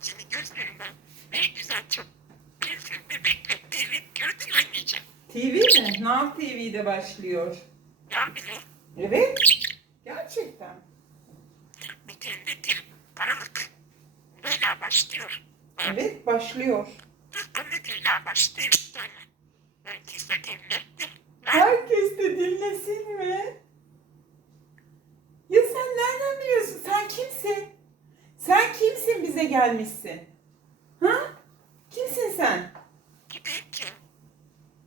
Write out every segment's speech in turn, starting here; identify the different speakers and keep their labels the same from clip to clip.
Speaker 1: Seni gözlerimden ne güzel çok bir film bebekle TV gördün anneciğim.
Speaker 2: TV mi? Now TV'de başlıyor.
Speaker 1: Ya bile
Speaker 2: Evet. Gerçekten.
Speaker 1: bitiğinde TV paralık. Böyle başlıyor.
Speaker 2: Evet başlıyor.
Speaker 1: Komediyle başlıyor bir tane. Herkes de dinletti.
Speaker 2: Herkes de dinlesin mi? Ya sen nereden biliyorsun? Sen kimsin? Sen kimsin bize gelmişsin? Ha? Kimsin sen?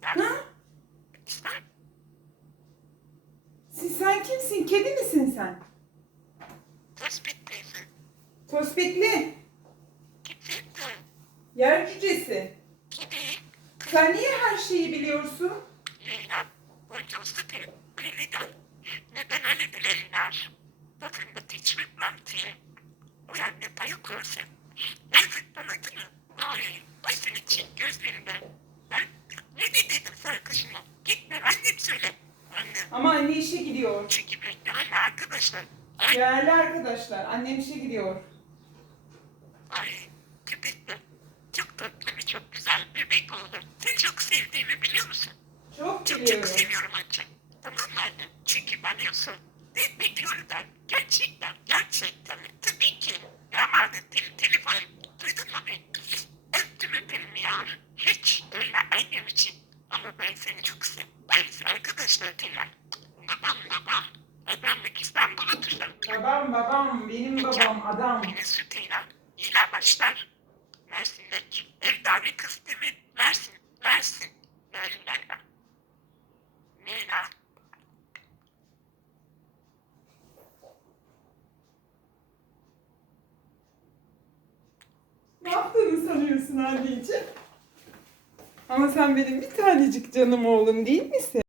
Speaker 2: Ha?
Speaker 1: Sen
Speaker 2: Siz, sen kimsin? Kedi misin sen?
Speaker 1: Gideyim de.
Speaker 2: Yer cücesi. Sen niye her şeyi biliyorsun?
Speaker 1: Neden öyle bilirler? Bakın bu mantığı. Uyan ne payı kursun. Yazık bana değil mi? Ay, başın için gözlerimden. Ben ne dedim sarkışına? Gitme annem söyle. Annem.
Speaker 2: Ama anne işe gidiyor.
Speaker 1: Çünkü ben hala arkadaşlar. Ay,
Speaker 2: Değerli arkadaşlar, annem işe gidiyor.
Speaker 1: ay, köpekler. Çok tatlı ve çok güzel bebek oldu. Seni çok sevdiğimi biliyor musun?
Speaker 2: Çok
Speaker 1: Çok çok
Speaker 2: biliyorum.
Speaker 1: seviyorum anne. Tamam mı anne? Çünkü banyosun. Ne bekliyorum ben? Gerçekten. Ama ben seni çok seviyorum. Ben arkadaşlar Tela. Babam babam. Evlenmek İstanbul'a düşer.
Speaker 2: Babam babam, benim babam adam.
Speaker 1: Beni sütüyle. İla başlar. Mersin'deki evdari kız değil? Mersin, Mersin. Mersin'den. Mela.
Speaker 2: Ne yaptığını sanıyorsun anneciğim? Ama sen benim bir tanecik canım oğlum değil misin?